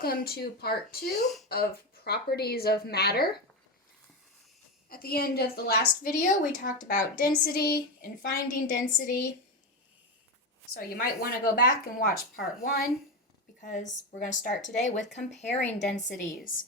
Welcome to part 2 of properties of matter. At the end of the last video, we talked about density and finding density. So you might want to go back and watch part 1 because we're going to start today with comparing densities.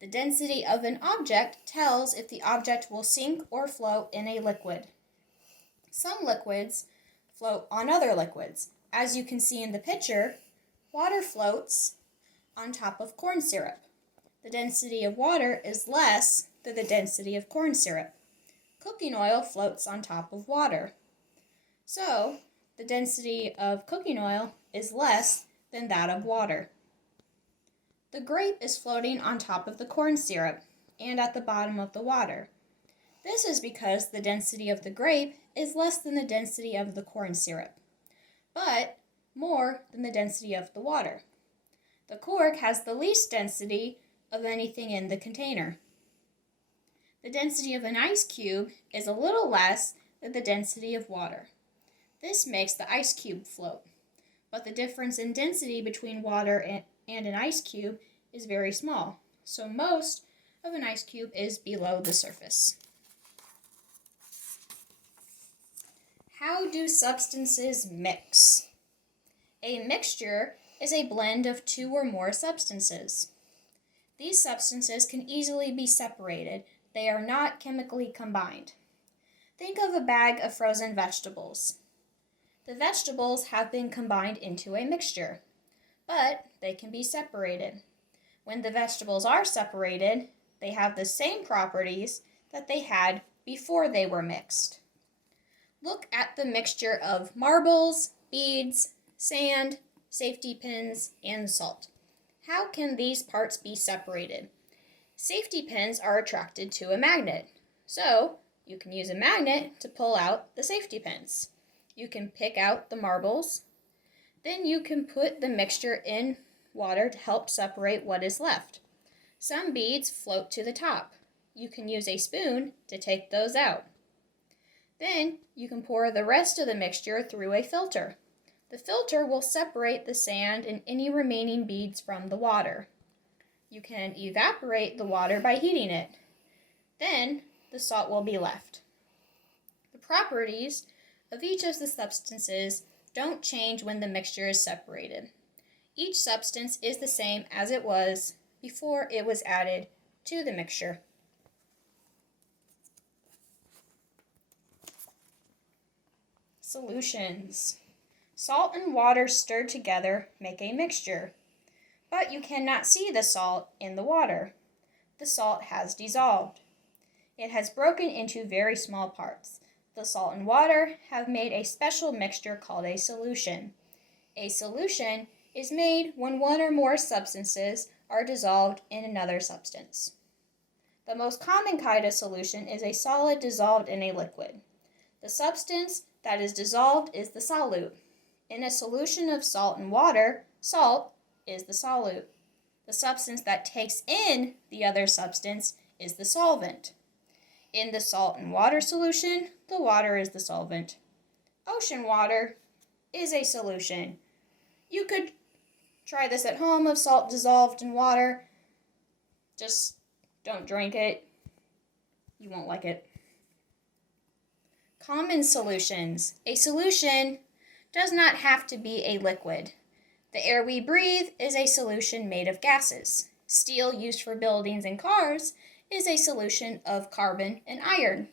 The density of an object tells if the object will sink or float in a liquid. Some liquids float on other liquids. As you can see in the picture, water floats on top of corn syrup. The density of water is less than the density of corn syrup. Cooking oil floats on top of water. So, the density of cooking oil is less than that of water. The grape is floating on top of the corn syrup and at the bottom of the water. This is because the density of the grape is less than the density of the corn syrup, but more than the density of the water. The cork has the least density of anything in the container. The density of an ice cube is a little less than the density of water. This makes the ice cube float, but the difference in density between water and an ice cube is very small, so most of an ice cube is below the surface. How do substances mix? A mixture is a blend of two or more substances. These substances can easily be separated. They are not chemically combined. Think of a bag of frozen vegetables. The vegetables have been combined into a mixture, but they can be separated. When the vegetables are separated, they have the same properties that they had before they were mixed. Look at the mixture of marbles, beads, sand, safety pins, and salt. How can these parts be separated? Safety pins are attracted to a magnet, so you can use a magnet to pull out the safety pins. You can pick out the marbles, then you can put the mixture in water to help separate what is left. Some beads float to the top. You can use a spoon to take those out. Then you can pour the rest of the mixture through a filter. The filter will separate the sand and any remaining beads from the water. You can evaporate the water by heating it. Then the salt will be left. The properties of each of the substances don't change when the mixture is separated. Each substance is the same as it was before it was added to the mixture. Solutions. Salt and water stirred together make a mixture, but you cannot see the salt in the water. The salt has dissolved. It has broken into very small parts. The salt and water have made a special mixture called a solution. A solution is made when one or more substances are dissolved in another substance. The most common kind of solution is a solid dissolved in a liquid. The substance that is dissolved is the solute. In a solution of salt and water, salt is the solute. The substance that takes in the other substance is the solvent. In the salt and water solution, the water is the solvent. Ocean water is a solution. You could try this at home of salt dissolved in water. Just don't drink it. You won't like it. Common solutions. A solution does not have to be a liquid. The air we breathe is a solution made of gases. Steel used for buildings and cars is a solution of carbon and iron.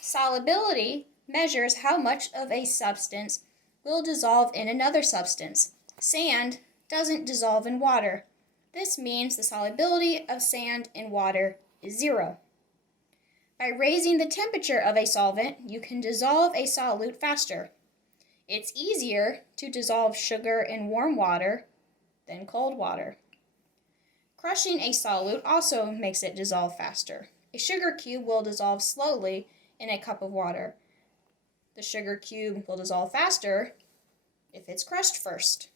Solubility measures how much of a substance will dissolve in another substance. Sand doesn't dissolve in water. This means the solubility of sand in water is 0. By raising the temperature of a solvent, you can dissolve a solute faster. It's easier to dissolve sugar in warm water than cold water. Crushing a solute also makes it dissolve faster. A sugar cube will dissolve slowly in a cup of water. The sugar cube will dissolve faster if it's crushed first.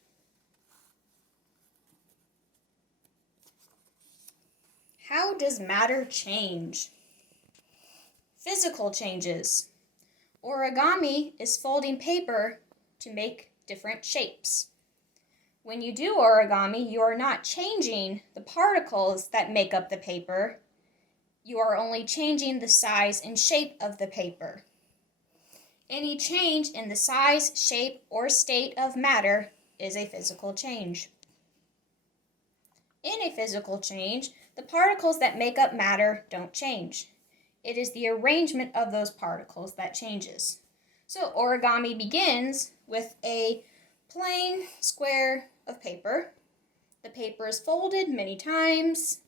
How does matter change? Physical changes. Origami is folding paper to make different shapes. When you do origami, you are not changing the particles that make up the paper. You are only changing the size and shape of the paper. Any change in the size, shape, or state of matter is a physical change. In a physical change, the particles that make up matter don't change. It is the arrangement of those particles that changes. So origami begins with a plain square of paper. The paper is folded many times.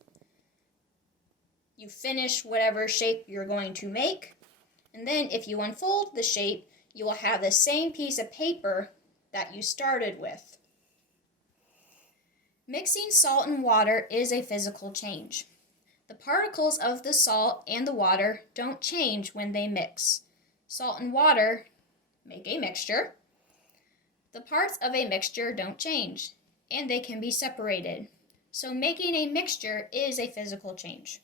You finish whatever shape you're going to make. And then if you unfold the shape, you will have the same piece of paper that you started with. Mixing salt and water is a physical change. The particles of the salt and the water don't change when they mix. Salt and water make a mixture. The parts of a mixture don't change, and they can be separated. So making a mixture is a physical change.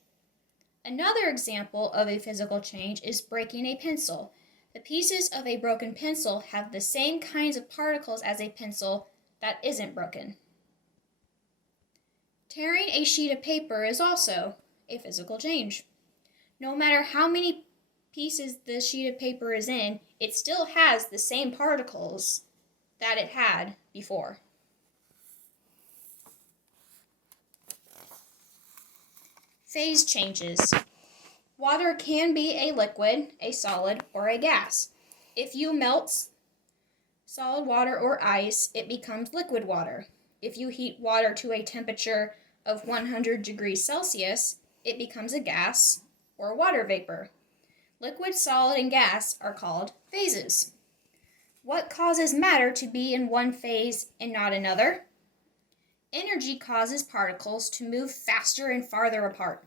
Another example of a physical change is breaking a pencil. The pieces of a broken pencil have the same kinds of particles as a pencil that isn't broken. Tearing a sheet of paper is also a physical change. No matter how many pieces the sheet of paper is in, it still has the same particles that it had before. Phase changes. Water can be a liquid, a solid, or a gas. If you melt solid water or ice, it becomes liquid water. If you heat water to a temperature of 100 degrees Celsius, it becomes a gas or water vapor. Liquid, solid, and gas are called phases. What causes matter to be in one phase and not another? Energy causes particles to move faster and farther apart.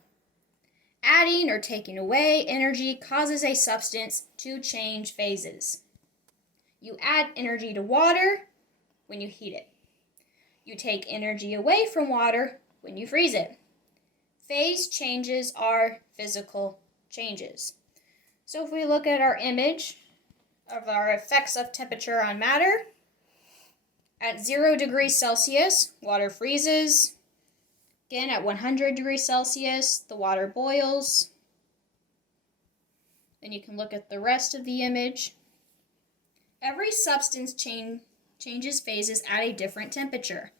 Adding or taking away energy causes a substance to change phases. You add energy to water when you heat it. You take energy away from water when you freeze it. Phase changes are physical changes. So if we look at our image of our effects of temperature on matter, at 0 degrees Celsius, water freezes. Again, at 100 degrees Celsius, the water boils. Then you can look at the rest of the image. Every substance changes phases at a different temperature.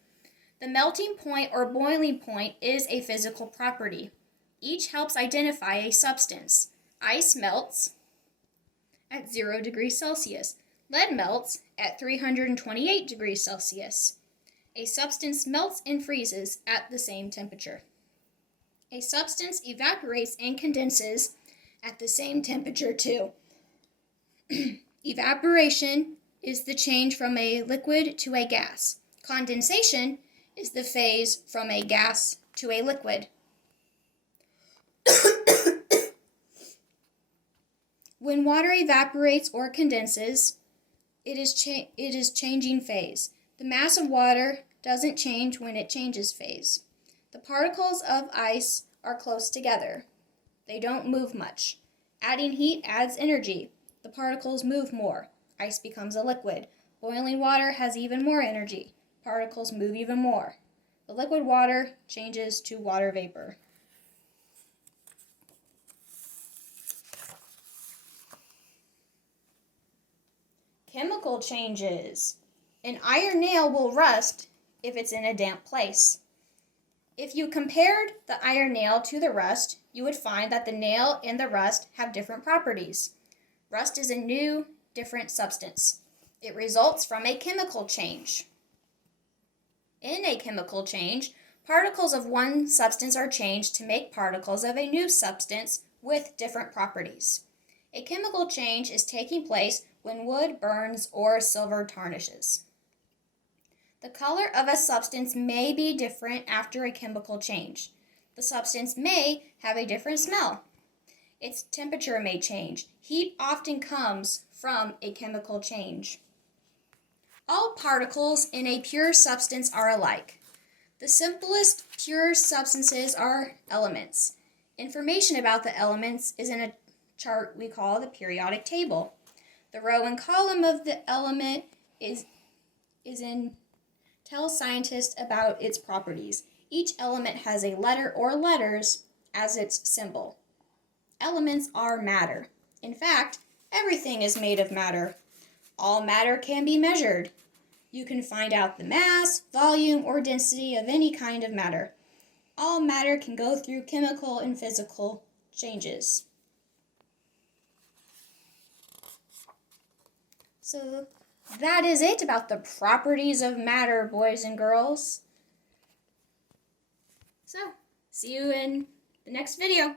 The melting point or boiling point is a physical property. Each helps identify a substance. Ice melts at 0 degrees Celsius. Lead melts at 328 degrees Celsius. A substance melts and freezes at the same temperature. A substance evaporates and condenses at the same temperature too. Evaporation is the change from a liquid to a gas. Condensation is the phase from a gas to a liquid. When water evaporates or condenses, it is changing phase. The mass of water doesn't change when it changes phase. The particles of ice are close together. They don't move much. Adding heat adds energy. The particles move more. Ice becomes a liquid. Boiling water has even more energy. Particles move even more. The liquid water changes to water vapor. Chemical changes. An iron nail will rust if it's in a damp place. If you compared the iron nail to the rust, you would find that the nail and the rust have different properties. Rust is a new, different substance. It results from a chemical change. In a chemical change, particles of one substance are changed to make particles of a new substance with different properties. A chemical change is taking place when wood burns or silver tarnishes. The color of a substance may be different after a chemical change. The substance may have a different smell. Its temperature may change. Heat often comes from a chemical change. All particles in a pure substance are alike. The simplest pure substances are elements. Information about the elements is in a chart we call the periodic table. The row and column of the element is in tells scientists about its properties. Each element has a letter or letters as its symbol. Elements are matter. In fact, everything is made of matter. All matter can be measured. You can find out the mass, volume, or density of any kind of matter. All matter can go through chemical and physical changes. So that is it about the properties of matter, boys and girls. So, see you in the next video.